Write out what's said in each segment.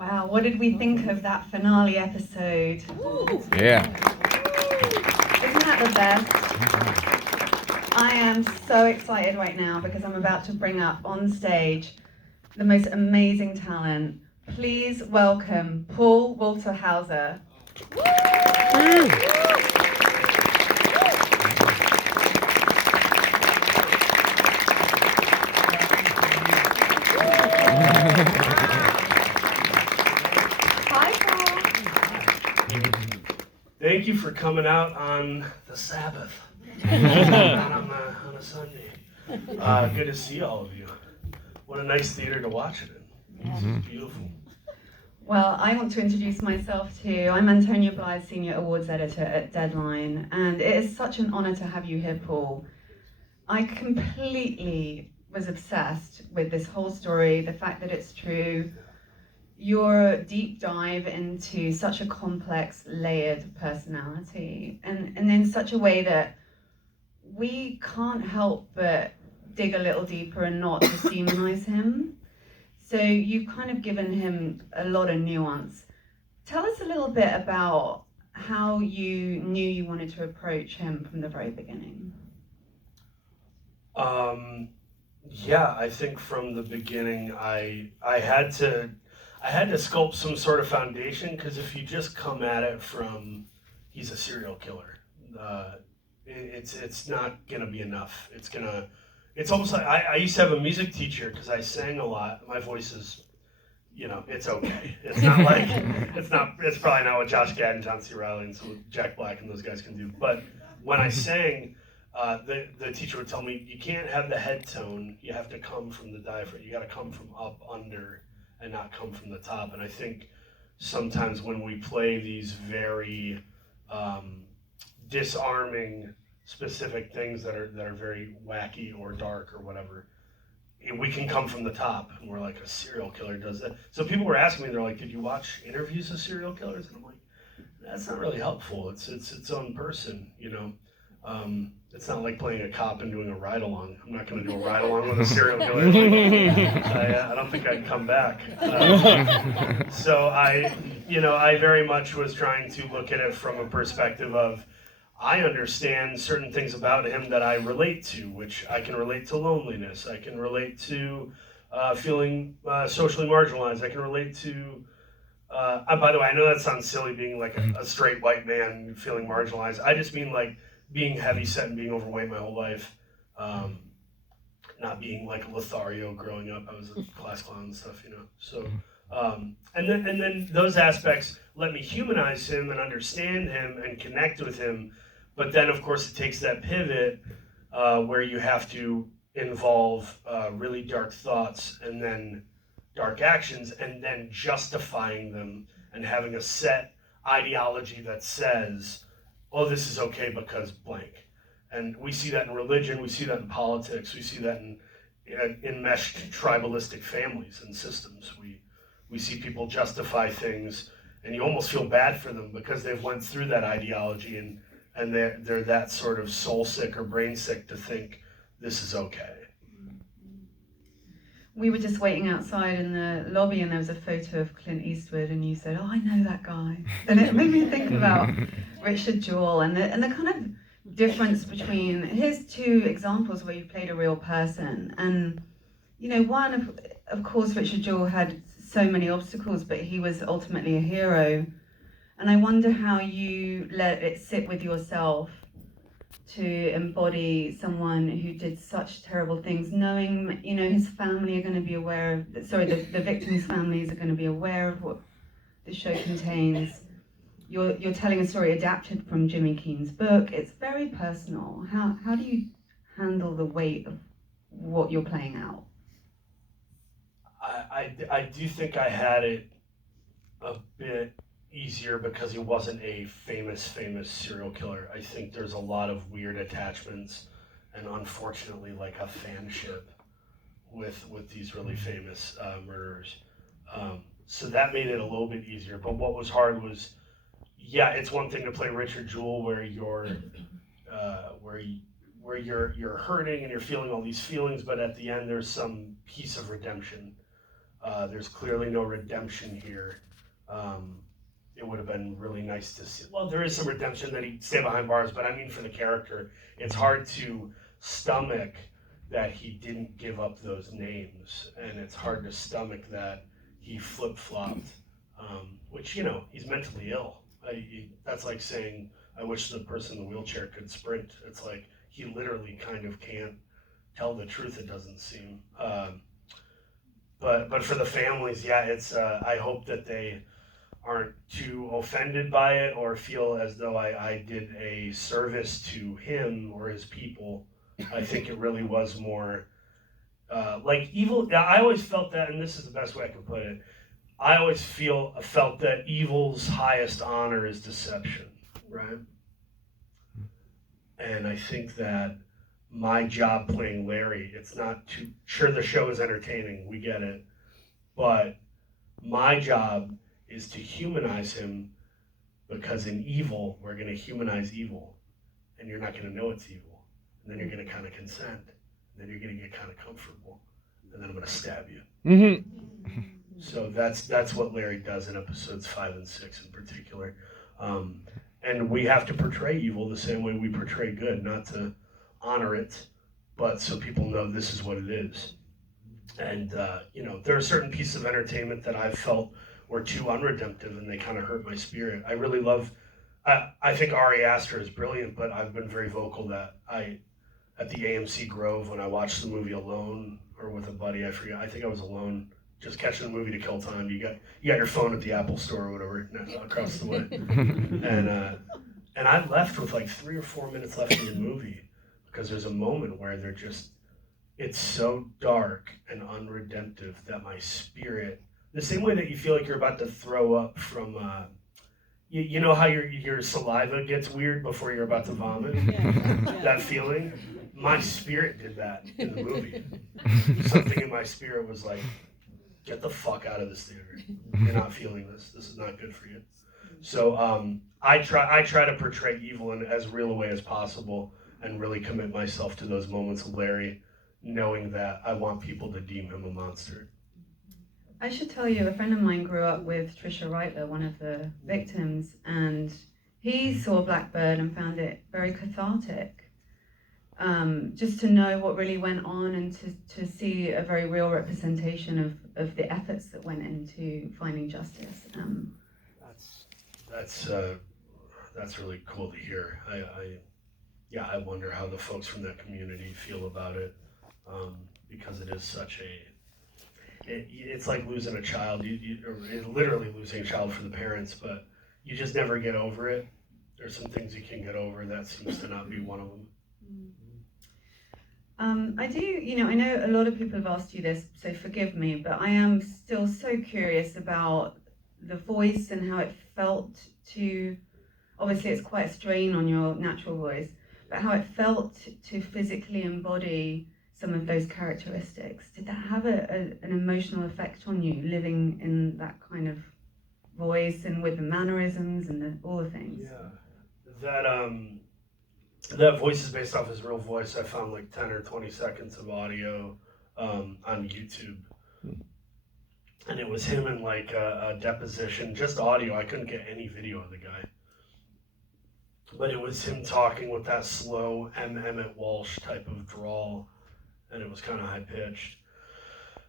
Wow, what did we think of that finale episode? Yeah. Isn't that the best? I am so excited right now because I'm about to bring up on stage the most amazing talent. Please welcome Paul Walter Hauser. Hi, Paul. Thank you for coming out on the Sabbath, not on a Sunday. Good to see all of you. What a nice theater to watch it in. It's beautiful. Well, I want to introduce myself too. I'm Antonia Blythe, Senior Awards Editor at Deadline, and it is such an honor to have you here, Paul. I completely was obsessed with this whole story, the fact that it's true, your deep dive into such a complex, layered personality, and in such a way that we can't help but dig a little deeper and not just demonize him. So you've kind of given him a lot of nuance. Tell us a little bit about how you knew you wanted to approach him from the very beginning. Yeah, I think from the beginning, I had to sculpt some sort of foundation, because if you just come at it from he's a serial killer, it's not gonna be enough. It's almost like I used to have a music teacher because I sang a lot. My voice is, it's okay. It's not like it's probably not what Josh Gad and John C. Reilly and Jack Black and those guys can do. But when I sang, the teacher would tell me, you can't have the head tone. You have to come from the diaphragm. You got to come from up under and not come from the top. And I think sometimes when we play these very disarming specific things that are very wacky or dark or whatever, we can come from the top, and we're like, a serial killer does that. So people were asking me, they're like, did you watch interviews of serial killers? And I'm like, that's not really helpful. It's its own person, It's not like playing a cop and doing a ride along. I'm not going to do a ride along with a serial killer. I don't think I'd come back. So I very much was trying to look at it from a perspective of, I understand certain things about him that I relate to, which I can relate to loneliness. I can relate to feeling socially marginalized. I can relate to, by the way, I know that sounds silly being like a straight white man feeling marginalized. I just mean like being heavyset and being overweight my whole life. Not being like Lothario growing up. I was a class clown and stuff, So, and then those aspects let me humanize him and understand him and connect with him. But then, of course, it takes that pivot where you have to involve really dark thoughts and then dark actions, and then justifying them and having a set ideology that says, oh, this is okay because blank. And we see that in religion, we see that in politics, we see that in enmeshed tribalistic families and systems. We see people justify things, and you almost feel bad for them because they've went through that ideology, and they're that sort of soul sick or brain sick to think this is okay. We were just waiting outside in the lobby, and there was a photo of Clint Eastwood, and you said, oh, I know that guy. And it made me think about Richard Jewell and the kind of difference between, here's two examples where you played a real person. And, one, of course, Richard Jewell had so many obstacles, but he was ultimately a hero. And I wonder how you let it sit with yourself to embody someone who did such terrible things, knowing, his family are going to be aware of, the victims' families are going to be aware of what the show contains. You're telling a story adapted from Jimmy Keen's book. It's very personal. How do you handle the weight of what you're playing out? I do think I had it a bit easier because he wasn't a famous serial killer. I think there's a lot of weird attachments and unfortunately like a fanship with these really famous murderers. So that made it a little bit easier. But what was hard was, it's one thing to play Richard Jewell where you're hurting and you're feeling all these feelings, but at the end there's some piece of redemption. There's clearly no redemption here. It would have been really nice to see. Well, there is some redemption that he stay behind bars, but I mean for the character, it's hard to stomach that he didn't give up those names, and it's hard to stomach that he flip flopped. Which he's mentally ill. That's like saying I wish the person in the wheelchair could sprint. It's like he literally kind of can't tell the truth. It doesn't seem. But for the families, yeah, it's. I hope that they aren't too offended by it or feel as though I did a service to him or his people. I think it really was more like evil. I always felt that, and this is the best way I can put it. I always felt that evil's highest honor is deception, right? And I think that my job playing Larry, it's not too sure the show is entertaining, we get it, but my job is to humanize him, because in evil, we're going to humanize evil, and you're not going to know it's evil, and then you're going to kind of consent, and then you're going to get kind of comfortable, and then I'm going to stab you. Mm-hmm. So that's what Larry does in episodes 5 and 6 in particular. And we have to portray evil the same way we portray good, not to honor it, but so people know this is what it is. And, there are certain pieces of entertainment that I've felt were too unredemptive, and they kind of hurt my spirit. I really love, I think Ari Aster is brilliant, but I've been very vocal that at the AMC Grove, when I watched the movie alone or with a buddy, I forget, I think I was alone, just catching a movie to kill time. You got your phone at the Apple store or whatever across the way, and I left with like 3 or 4 minutes left in the movie, because there's a moment where it's so dark and unredemptive that my spirit, the same way that you feel like you're about to throw up from, you know how your saliva gets weird before you're about to vomit, that feeling. My spirit did that in the movie. Something in my spirit was like, get the fuck out of this theater. You're not feeling this. This is not good for you. So I try to portray evil in as real a way as possible, and really commit myself to those moments of Larry, knowing that I want people to deem him a monster. I should tell you, a friend of mine grew up with Trisha Reitler, one of the victims, and he saw Blackbird and found it very cathartic. Just to know what really went on, and to see a very real representation of the efforts that went into finding justice. That's really cool to hear. I wonder how the folks from that community feel about it, because it is such it's like losing a child. Or literally losing a child for the parents, but you just never get over it. There's some things you can get over. That seems to not be one of them. I do, I know a lot of people have asked you this, so forgive me, but I am still so curious about the voice and how it felt to, obviously it's quite a strain on your natural voice, but how it felt to physically embody some of those characteristics. Did that have an emotional effect on you, living in that kind of voice and with the mannerisms and all the things? Yeah, that voice is based off his real voice. I found like 10 or 20 seconds of audio on YouTube. And it was him in like a deposition, just audio. I couldn't get any video of the guy. But it was him talking with that slow Emmett Walsh type of drawl, and it was kind of high pitched.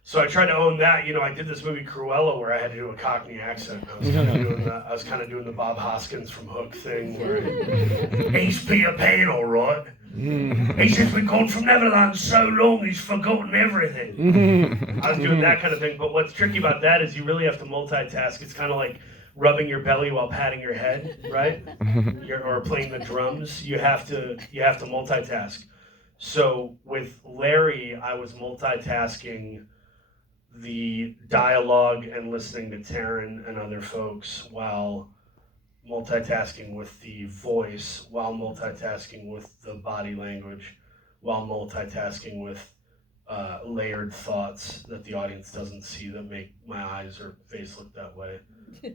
So I tried to own that. I did this movie Cruella where I had to do a Cockney accent. I was kind of doing the Bob Hoskins from Hook thing, where he's Peter Pan, all right. He says we've gone from Neverland so long he's forgotten everything. I was doing that kind of thing. But what's tricky about that is you really have to multitask. It's kind of like rubbing your belly while patting your head, right? Or playing the drums. You have to multitask. So with Larry, I was multitasking the dialogue and listening to Taryn and other folks, while multitasking with the voice, while multitasking with the body language, while multitasking with layered thoughts that the audience doesn't see that make my eyes or face look that way,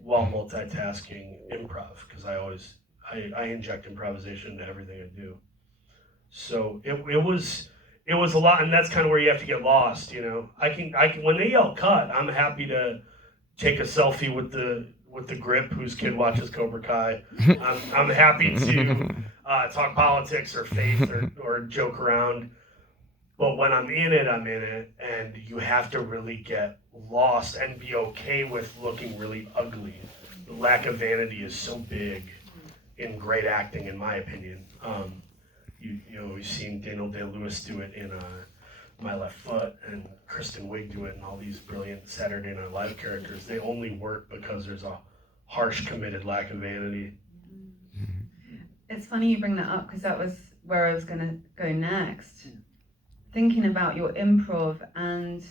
while multitasking improv, because I inject improvisation into everything I do. So it it was a lot, and that's kind of where you have to get lost. You know, I can when they yell cut, I'm happy to take a selfie with the grip whose kid watches Cobra Kai. I'm happy to talk politics or faith or joke around. But when I'm in it, and you have to really get lost and be okay with looking really ugly. The lack of vanity is so big in great acting, in my opinion. You know, we've seen Daniel Day-Lewis do it in My Left Foot, and Kristen Wiig do it, and all these brilliant Saturday Night Live characters. They only work because there's a harsh, committed lack of vanity. It's funny you bring that up, because that was where I was going to go next. Thinking about your improv and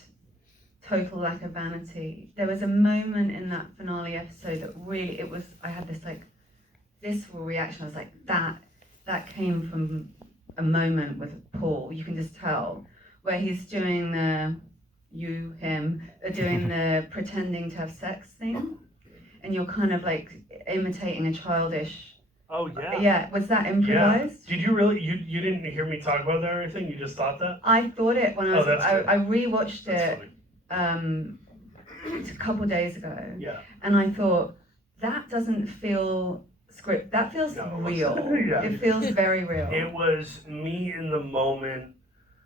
total lack of vanity, there was a moment in that finale episode that really, I had this like visceral reaction. I was like, that came from a moment with Paul. You can just tell where he's doing doing the pretending to have sex thing, and you're kind of like imitating a childish. Oh yeah. Yeah, was that improvised? Yeah. Did you really? You didn't hear me talk about that or anything? You just thought that? I thought it when I rewatched That's it a couple days ago. Yeah. And I thought, that doesn't feel script. That feels real. Yeah. It feels very real. It was me in the moment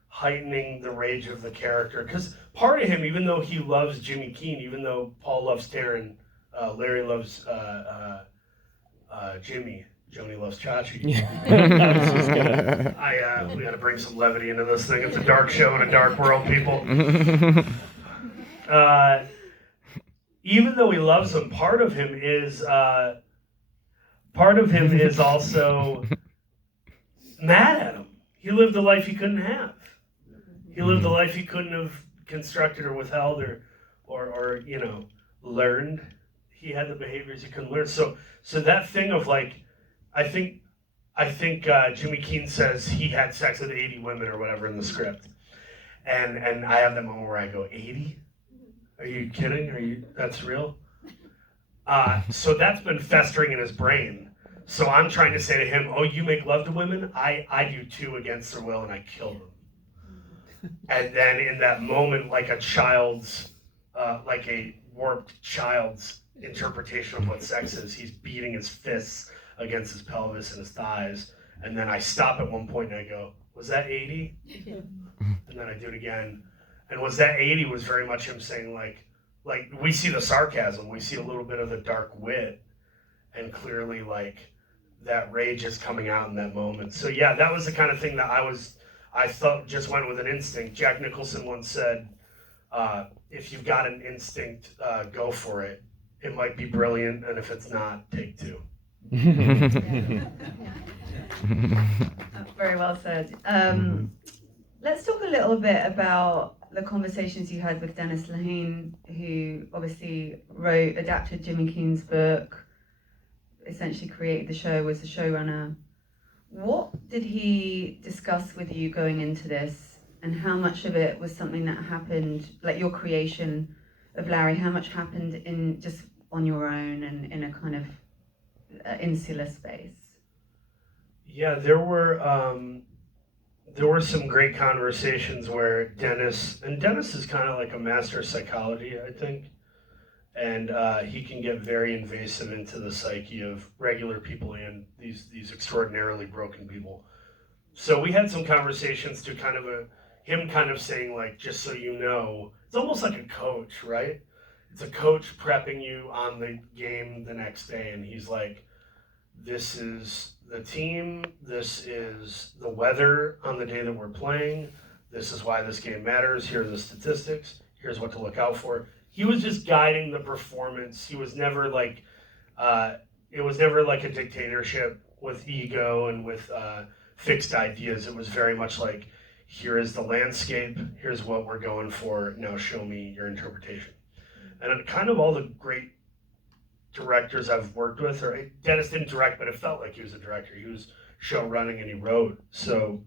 heightening the rage of the character. Because part of him, even though he loves Jimmy Keene, even though Paul loves Taryn, Larry loves Jimmy, Joni loves Chachi. We got to bring some levity into this thing. It's a dark show in a dark world, people. Even though he loves him, part of him is also mad at him. He lived a life he couldn't have. He lived a life he couldn't have constructed or withheld or you know, learned. He had the behaviors he couldn't learn. So that thing of like, I think Jimmy Keene says he had sex with 80 women or whatever in the script, and I have that moment where I go, 80? Are you kidding? That's real? So that's been festering in his brain. So I'm trying to say to him, oh, you make love to women? I do too, against their will, and I kill them. And then in that moment, like a warped child's interpretation of what sex is, he's beating his fists against his pelvis and his thighs. And then I stop at one point and I go, was that 80? And then I do it again. And was that 80 was very much him saying like we see the sarcasm, we see a little bit of the dark wit, and clearly like that rage is coming out in that moment. So yeah, that was the kind of thing that I thought just went with an instinct. Jack Nicholson once said, if you've got an instinct, go for it. It might be brilliant, and if it's not, take two. Very well said. Let's talk a little bit about the conversations you had with Dennis Lehane, who obviously adapted Jimmy Keene's book, essentially created the show, was the showrunner. What did he discuss with you going into this, and how much of it was something that happened, like your creation of Larry, how much happened in just on your own and in a kind of insular space? Yeah, there were some great conversations where Dennis is kind of like a master of psychology, I think, and he can get very invasive into the psyche of regular people and these extraordinarily broken people. So we had some conversations to kind of him kind of saying like, just so you know, it's almost like a coach, right? It's a coach prepping you on the game the next day, and he's like, this is the team, this is the weather on the day that we're playing, this is why this game matters, here are the statistics, here's what to look out for. He was just guiding the performance. He was never like, it was never like a dictatorship with ego and with fixed ideas. It was very much like, here is the landscape, here's what we're going for, now show me your interpretation. And kind of all the great directors I've worked with, or Dennis didn't direct, but it felt like he was a director. He was show running and he wrote. So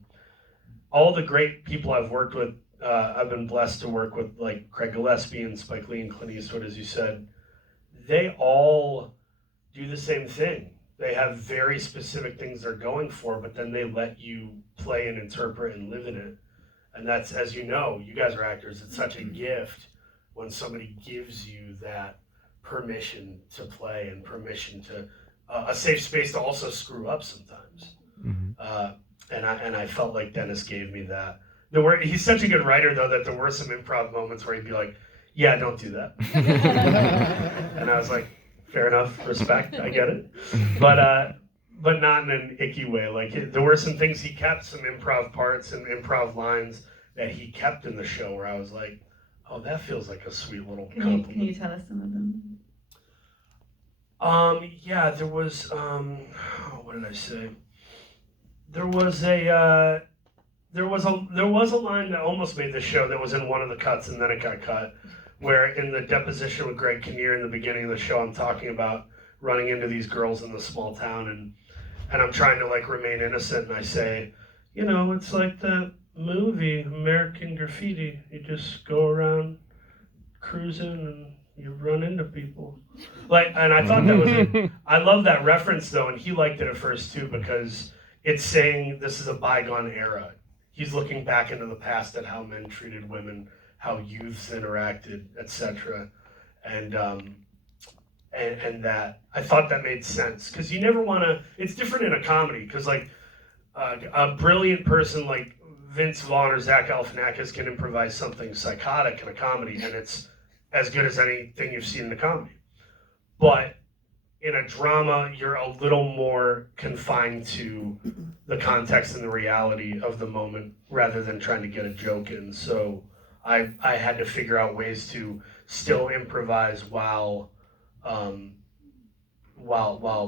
all the great people I've worked with, I've been blessed to work with, like Craig Gillespie and Spike Lee and Clint Eastwood, as you said. They all do the same thing. They have very specific things they're going for, but then they let you play and interpret and live in it. And that's, as you know, you guys are actors, it's such a gift when somebody gives you that permission to play and permission to a safe space to also screw up sometimes. And I felt like Dennis gave me that. He's such a good writer though that there were some improv moments where he'd be like, "Yeah, don't do that," and I was like, "Fair enough, respect, I get it," but not in an icky way. Like there were some things he kept, some improv parts and improv lines that he kept in the show where I was like, "Oh, that feels like a sweet little compliment." Can you tell us some of them? Yeah, there was what did I say? There was a line that almost made the show that was in one of the cuts and then it got cut, where in the deposition with Greg Kinnear in the beginning of the show, I'm talking about running into these girls in the small town and I'm trying to like remain innocent and I say, it's like the movie American Graffiti. You just go around cruising and you run into people. And I thought that was I love that reference though, and he liked it at first too because it's saying this is a bygone era. He's looking back into the past at how men treated women, how youths interacted, etc. And that I thought that made sense because you never want to. It's different in a comedy because like a brilliant person like Vince Vaughn or Zach Galifianakis can improvise something psychotic in a comedy, and it's as good as anything you've seen in a comedy. But in a drama, you're a little more confined to the context and the reality of the moment rather than trying to get a joke in. So I had to figure out ways to still improvise while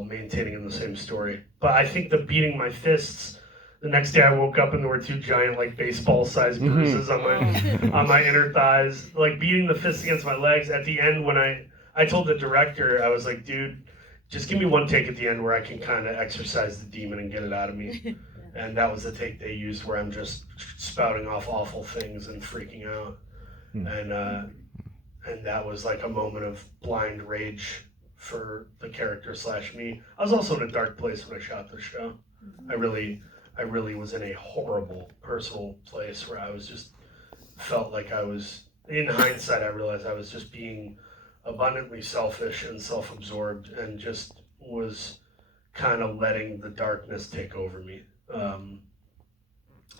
maintaining in the same story. But I think the beating my fists, the next day I woke up and there were two giant like baseball-sized bruises on my inner thighs, like beating the fists against my legs. At the end, when I told the director, I was like, dude, just give me one take at the end where I can kind of exercise the demon and get it out of me. And that was the take they used where I'm just spouting off awful things and freaking out. And that was like a moment of blind rage for the character / me. I was also in a dark place when I shot the show. I really was in a horrible personal place where I was just felt like I was, in hindsight, I realized I was just being abundantly selfish and self-absorbed and just was kind of letting the darkness take over me.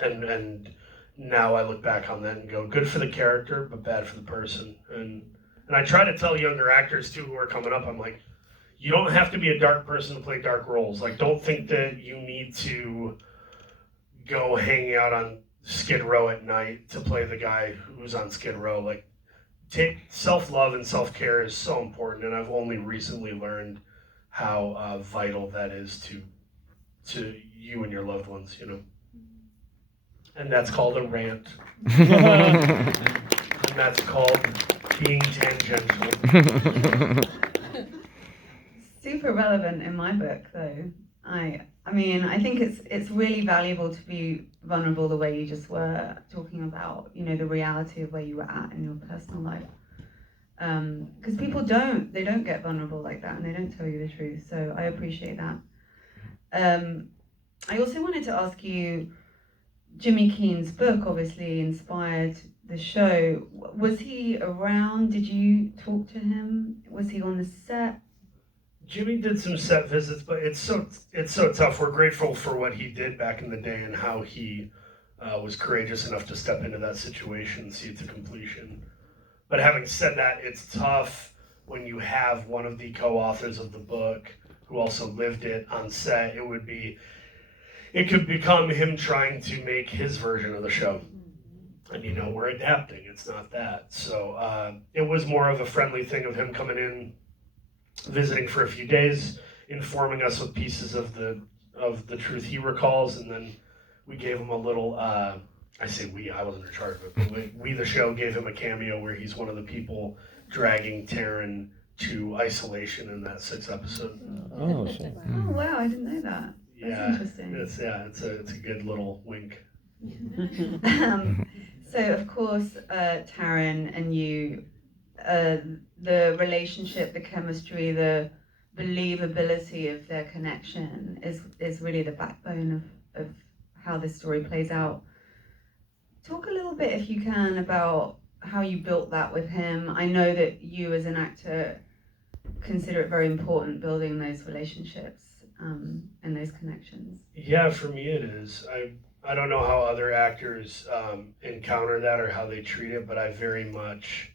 And now I look back on that and go, good for the character, but bad for the person. And I try to tell younger actors too who are coming up, I'm like, you don't have to be a dark person to play dark roles. Like, don't think that you need to go hanging out on Skid Row at night to play the guy who's on Skid Row. Like, take self-love and self-care is so important, and I've only recently learned how vital that is to you and your loved ones, And that's called a rant. And that's called being tangential. Super relevant in my book, though. I mean, I think it's really valuable to be vulnerable the way you just were talking about, the reality of where you were at in your personal life. Because people don't get vulnerable like that, and they don't tell you the truth. So I appreciate that. I also wanted to ask you, Jimmy Keen's book obviously inspired the show. Was he around? Did you talk to him? Was he on the set? Jimmy did some set visits, but it's so tough. We're grateful for what he did back in the day and how he was courageous enough to step into that situation and see it to completion. But having said that, it's tough when you have one of the co-authors of the book who also lived it on set. It could become him trying to make his version of the show. And we're adapting, it's not that. So it was more of a friendly thing of him coming in, visiting for a few days, informing us with pieces of the truth he recalls, and then we gave him a little, I say we, I wasn't in charge of it, but we the show gave him a cameo where he's one of the people dragging Taryn to isolation in that 6th episode. Oh, sure. Oh wow, I didn't know that. That's interesting. It's a good little wink. So of course, Taryn and you, the relationship, the chemistry, the believability of their connection is really the backbone of how this story plays out. talk a little bit, if you can, about how you built that with him. I know that you as an actor consider it very important building those relationships and those connections. Yeah, for me it is. I don't know how other actors encounter that or how they treat it, but I very much.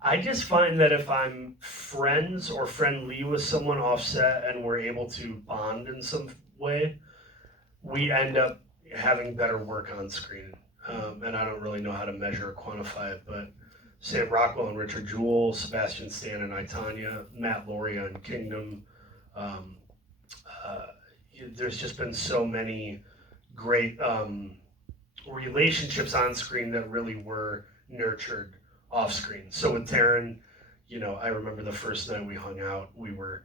I just find that if I'm friends or friendly with someone offset and we're able to bond in some way, we end up having better work on screen. And I don't really know how to measure or quantify it, but Sam Rockwell and Richard Jewell, Sebastian Stan and I, Tanya, Matt Lauria and Kingdom. Um, uh, there's just been so many great relationships on screen that really were nurtured off screen. So with Taryn, I remember the first night we hung out, we were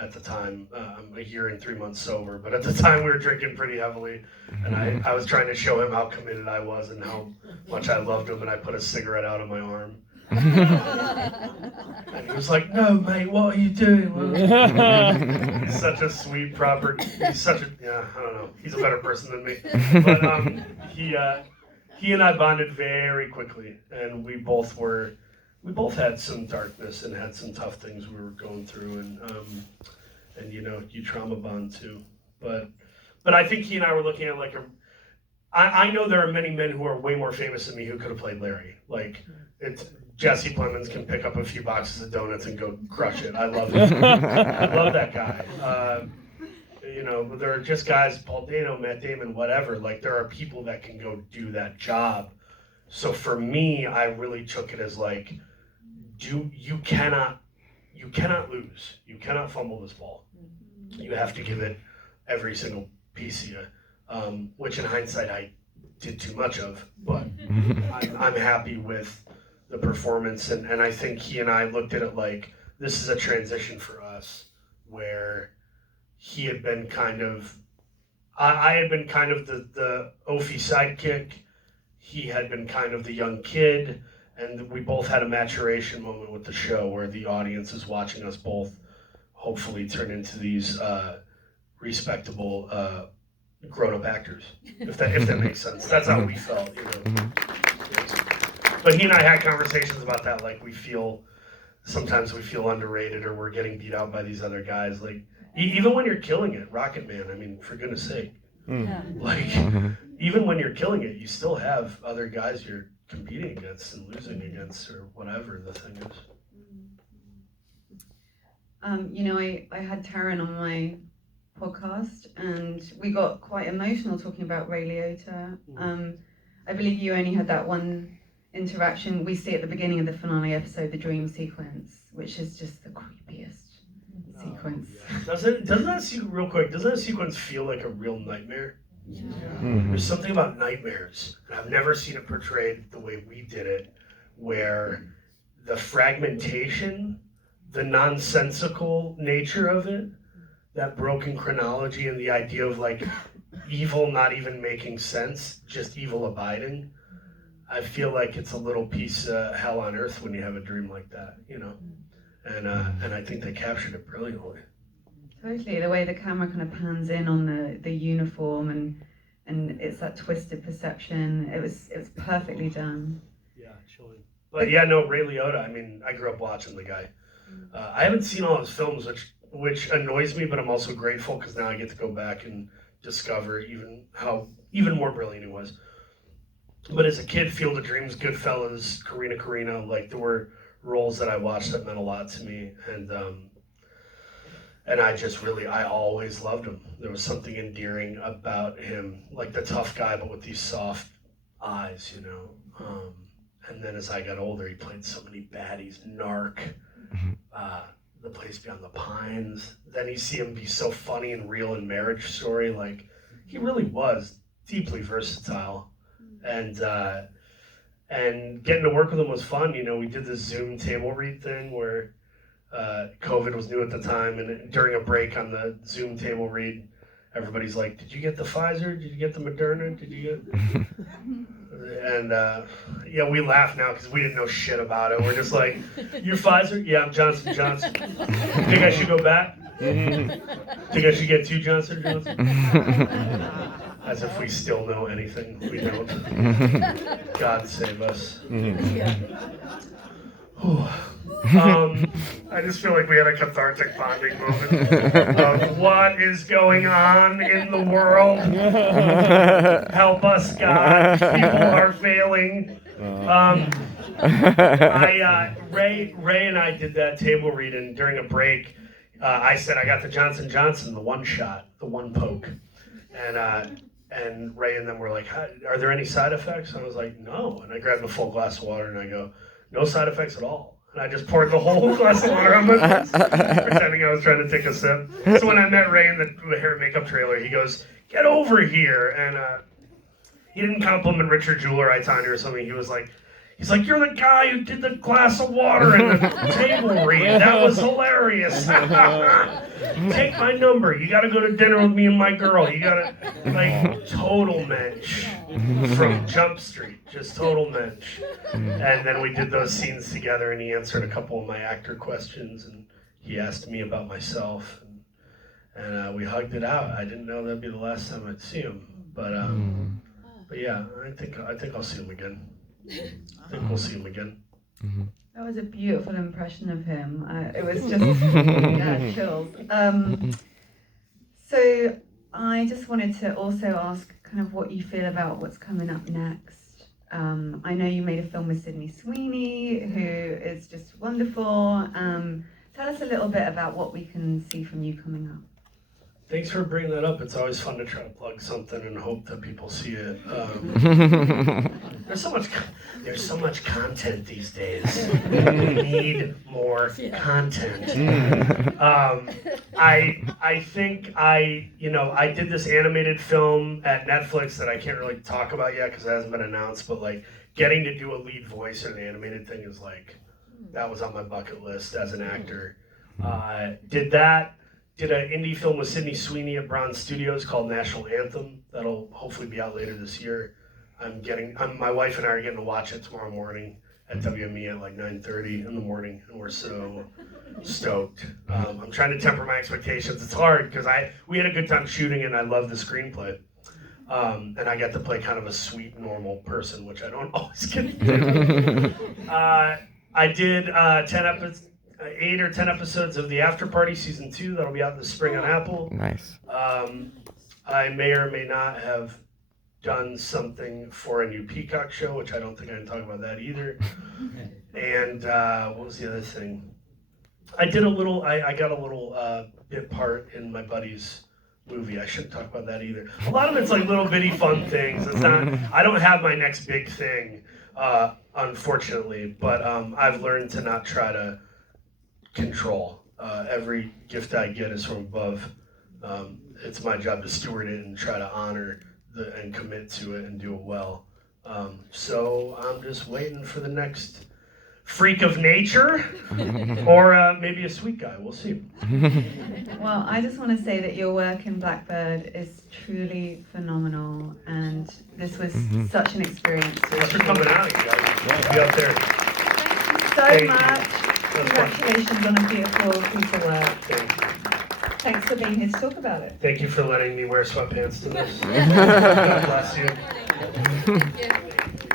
at the time a year and 3 months sober, but at the time we were drinking pretty heavily, and I was trying to show him how committed I was and how much I loved him, and I put a cigarette out on my arm. And he was like, "No, mate, what are you doing?" He's such a sweet, proper. He's such a I don't know. He's a better person than me. But he and I bonded very quickly, and we both had some darkness and had some tough things we were going through, and you trauma bond too. But I think he and I were looking at like I know there are many men who are way more famous than me who could have played Larry. Like Jesse Plemons can pick up a few boxes of donuts and go crush it. I love it. I love that guy. There are just guys, Paul Dano, Matt Damon, whatever. Like there are people that can go do that job. So for me, I really took it as like, you cannot lose. You cannot fumble this ball. You have to give it every single piece of you, which in hindsight I did too much of. But I'm happy with the performance, and I think he and I looked at it like this is a transition for us where he had been kind of, I had been kind of the Ophi sidekick. He had been kind of the young kid, and we both had a maturation moment with the show where the audience is watching us both hopefully turn into these respectable grown-up actors, if that makes sense. That's how we felt, But he and I had conversations about that, like sometimes we feel underrated or we're getting beat out by these other guys. Like, even when you're killing it, Rocket Man, I mean, for goodness sake. Like, even when you're killing it, you still have other guys you're competing against and losing against or whatever the thing is. I had Taryn on my podcast and we got quite emotional talking about Ray Liotta. I believe you only had that one interaction. We see at the beginning of the finale episode the dream sequence, which is just the creepiest sequence. Yeah. Doesn't that sequence feel like a real nightmare? Yeah. There's something about nightmares, and I've never seen it portrayed the way we did it, where the fragmentation, the nonsensical nature of it, that broken chronology and the idea of like evil not even making sense, just evil abiding. I feel like it's a little piece of hell on earth when you have a dream like that, and I think they captured it brilliantly. Totally, the way the camera kind of pans in on the uniform and it's that twisted perception. It was perfectly done. Yeah, chilling. But yeah, no, Ray Liotta. I mean, I grew up watching the guy. I haven't seen all his films, which annoys me, but I'm also grateful because now I get to go back and discover even more brilliant he was. But as a kid, Field of Dreams, Goodfellas, Karina, like there were roles that I watched that meant a lot to me, and I always loved him. There was something endearing about him, like the tough guy, but with these soft eyes, And then as I got older, he played so many baddies, Narc, The Place Beyond the Pines. Then you see him be so funny and real in Marriage Story. Like, he really was deeply versatile. And getting to work with him was fun. We did this Zoom table read thing where COVID was new at the time, and during a break on the Zoom table read, everybody's like, "Did you get the Pfizer? Did you get the Moderna? Did you get?" And we laugh now because we didn't know shit about it. We're just like, "You're Pfizer? Yeah, I'm Johnson Johnson. Think I should go back? Think I should get 2 Johnson Johnson?" As if we still know anything. We don't. God save us. I just feel like we had a cathartic bonding moment of what is going on in the world. Help us, God. People are failing. Ray and I did that table read, and during a break, I said I got the Johnson Johnson, the one shot, the one poke, and Ray and them were like, "Are there any side effects?" And I was like, "No." And I grabbed a full glass of water and I go, "No side effects at all." And I just poured the whole glass of water on my face, pretending I was trying to take a sip. So when I met Ray in the hair and makeup trailer, he goes, "Get over here!" And he didn't compliment Richard Jewell or Itanya or something. He's like, "You're the guy who did the glass of water and the table read. That was hilarious. Take my number. You got to go to dinner with me and my girl. You got to," like, total mensch from Jump Street, just total mensch. And then we did those scenes together, and he answered a couple of my actor questions, and he asked me about myself, and we hugged it out. I didn't know that'd be the last time I'd see him, but yeah, I think I'll see him again. I think we'll see him again. That was a beautiful impression of him. It was just, yeah, chills. So I just wanted to also ask kind of what you feel about what's coming up next. I know you made a film with Sydney Sweeney, who is just wonderful. Tell us a little bit about what we can see from you coming up. Thanks for bringing that up. It's always fun to try to plug something and hope that people see it. There's so much content these days. We need more content. I think I did this animated film at Netflix that I can't really talk about yet because it hasn't been announced. But like getting to do a lead voice in an animated thing is like that was on my bucket list as an actor. Did an indie film with Sydney Sweeney at Bronze Studios called National Anthem. That'll hopefully be out later this year. My wife and I are getting to watch it tomorrow morning at WME at like 9:30 in the morning, and we're so stoked. I'm trying to temper my expectations. It's hard because we had a good time shooting, and I love the screenplay. And I get to play kind of a sweet, normal person, which I don't always get to do. I did 8 or 10 episodes of The After Party Season 2. That'll be out this spring on Apple. Nice. I may or may not have done something for a new Peacock show, which I don't think I can talk about that either. And what was the other thing? I got a little bit part in my buddy's movie. I shouldn't talk about that either. A lot of it's like little bitty fun things. It's not. I don't have my next big thing, unfortunately. But I've learned to not try to control. Every gift I get is from above. It's my job to steward it and try to honor and commit to it and do it well. So I'm just waiting for the next freak of nature or maybe a sweet guy. We'll see. Well, I just want to say that your work in Blackbird is truly phenomenal, and this was such an experience. Thanks for coming out, you guys. Be out there. Thank you so much. Congratulations on a beautiful piece of work. Thank you. Thanks for being here to talk about it. Thank you for letting me wear sweatpants to this. God bless you. Thank you.